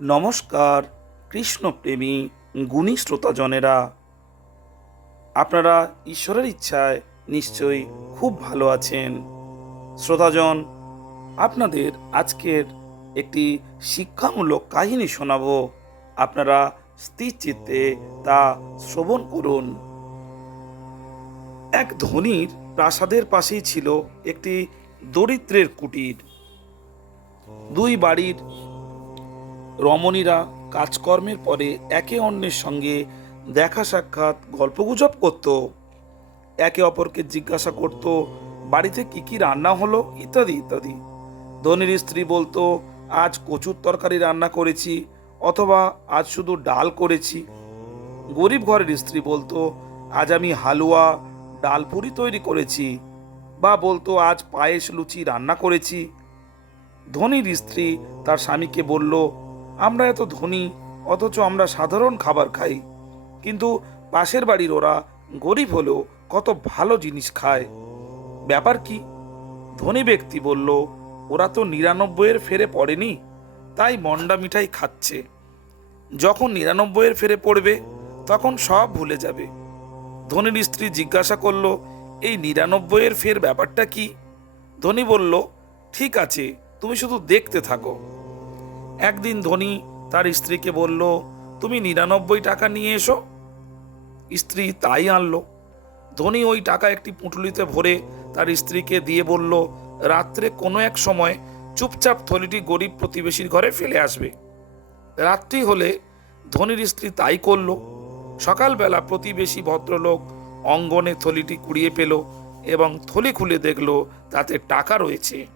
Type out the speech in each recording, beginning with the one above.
নমস্কার, কৃষ্ণপ্রেমী গুণী শ্রোতাজনেরা। আপনারা ঈশ্বরের ইচ্ছায় নিশ্চয়ই খুব ভালো আছেন। শ্রোতাজন, আপনাদের আজকের একটি শিক্ষামূলক কাহিনী শোনাব। আপনারা স্থির চিত্তে তা শ্রবণ করুন। এক ধনীর প্রাসাদের পাশেই ছিল একটি দরিদ্রের কুটির। দুই বাড়ির রমণীরা কাজকর্মের পরে একে অন্যের সঙ্গে দেখা সাক্ষাৎ গল্পগুজব করত। একে অপরকে জিজ্ঞাসা করত, বাড়িতে কি কি রান্না হলো? ইত্যাদি ইত্যাদি। ধনীর স্ত্রী বলতো, আজ কচুর তরকারি রান্না করেছি, অথবা আজ শুধু ডাল করেছি। গরিব ঘরের স্ত্রী বলতো, আজ আমি হালুয়া ডালপুরি তৈরি করেছি, বা বলতো, আজ পায়েস লুচি রান্না করেছি। ধনীর স্ত্রী তার স্বামীকে বলল আমরা এত ধনী, অথচ আমরা সাধারণ খাবার খাই। কিন্তু পাশের বাড়ির ওরা গরিব হলেও কত ভালো জিনিস খায়। ব্যাপার কি? ধনী ব্যক্তি বলল, ওরা তো নিরানব্বইয়ের ফেরে পড়েনি, তাই মন্ডা মিঠাই খাচ্ছে। যখন নিরানব্বইয়ের ফেরে পড়বে, তখন সব ভুলে যাবে। ধনীর স্ত্রী জিজ্ঞাসা করল, এই নিরানব্বইয়ের ফের ব্যাপারটা কি? ধনী বলল, ঠিক আছে, তুমি শুধু দেখতে থাকো। একদিন ধনী তার স্ত্রীকে বলল, তুমি নিরানব্বই টাকা নিয়ে এসো। স্ত্রী তাই আনলো। ধনী ওই টাকা একটি পুঁটুলিতে ভরে তার স্ত্রীকে দিয়ে বলল, রাত্রে কোনো এক সময় চুপচাপ থলিটি গরিব প্রতিবেশীর ঘরে ফেলে আসবে। রাত্রি হলে ধনীর স্ত্রী তাই করল। সকালবেলা প্রতিবেশী ভদ্রলোক অঙ্গনে থলিটি কুড়িয়ে পেল এবং থলি খুলে দেখল তাতে টাকা রয়েছে।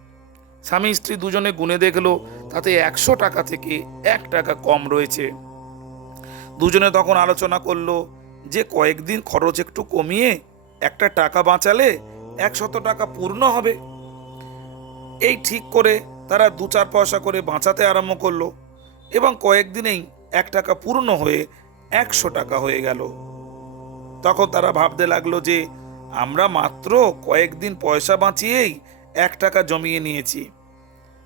স্বামী স্ত্রী দুজনে গুনে দেখল, তাতে একশো টাকা থেকে এক টাকা কম রয়েছে। দুজনে তখন আলোচনা করল, যে কয়েকদিন খরচ একটু কমিয়ে একটা টাকা বাঁচালে একশত টাকা পূর্ণ হবে। এই ঠিক করে তারা দু চার পয়সা করে বাঁচাতে আরম্ভ করল এবং কয়েকদিনেই এক টাকা পূর্ণ হয়ে একশো টাকা হয়ে গেল। তখন তারা ভাবতে লাগল যে, আমরা মাত্র কয়েকদিন পয়সা বাঁচিয়েই এক টাকা জমিয়ে নিয়েছি।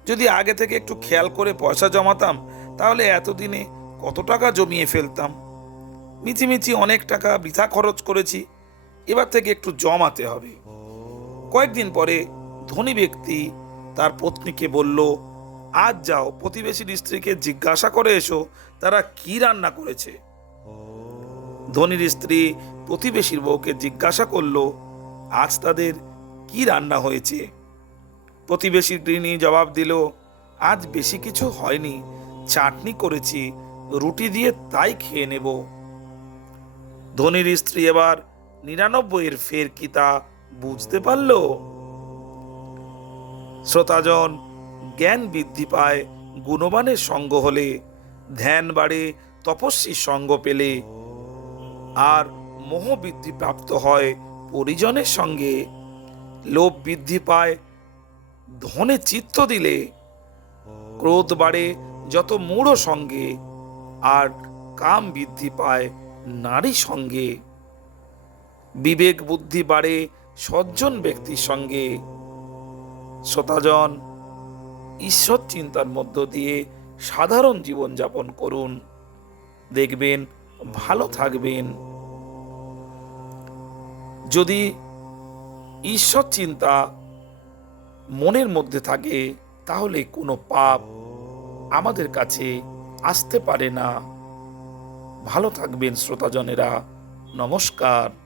যদি আগে থেকে একটু খেয়াল করে পয়সা জমাতাম, তাহলে এতদিনে কত টাকা জমিয়ে ফেলতাম। মিছিমিছি অনেক টাকা বৃথা খরচ করেছি, এবার থেকে একটু জমাতে হবে। কয়েকদিন পরে ধনী ব্যক্তি তার পত্নীকে বলল, আজ যাও প্রতিবেশীর স্ত্রীকে জিজ্ঞাসা করে এসো, তারা কি রান্না করেছে? ধনীর স্ত্রী প্রতিবেশীর বউকে জিজ্ঞাসা করল, আজ তাদের কি রান্না হয়েছে? প্রতিবেশী গৃহিণী জবাব দিল, আজ বেশি কিছু হয়নি। চাটনি করেছি, রুটি দিয়ে তাই খেয়ে নেব। ধনীর স্ত্রী এবার নিরানব্বইয়ের ফের কি তা বুঝতে পারল? শ্রোতাজন জ্ঞান বৃদ্ধি পায় গুণবানের সঙ্গ হলে, ধ্যান বাড়ে, তপস্বীর সঙ্গ পেলে, আর মোহ বৃদ্ধি প্রাপ্ত হয় পরিজনের সঙ্গে। লোভ বৃদ্ধি পায় ধনে চিত্ত দিলে, ক্রোধ বাড়ে যত মূঢ় সঙ্গে, আর কাম বৃদ্ধি পায় নারী সঙ্গে। বিবেক বুদ্ধি বাড়ে সজ্জন ব্যক্তির সঙ্গে। শ্রোতাজন, ঈশ্বর চিন্তার মধ্য দিয়ে সাধারণ জীবনযাপন করুন। দেখবেন, ভালো থাকবেন। যদি ঈশ্বর চিন্তা মনের মধ্যে থাকে, তাহলে কোনো পাপ আমাদের কাছে আসতে পারে না। ভালো থাকবেন শ্রোতাজনেরা। নমস্কার।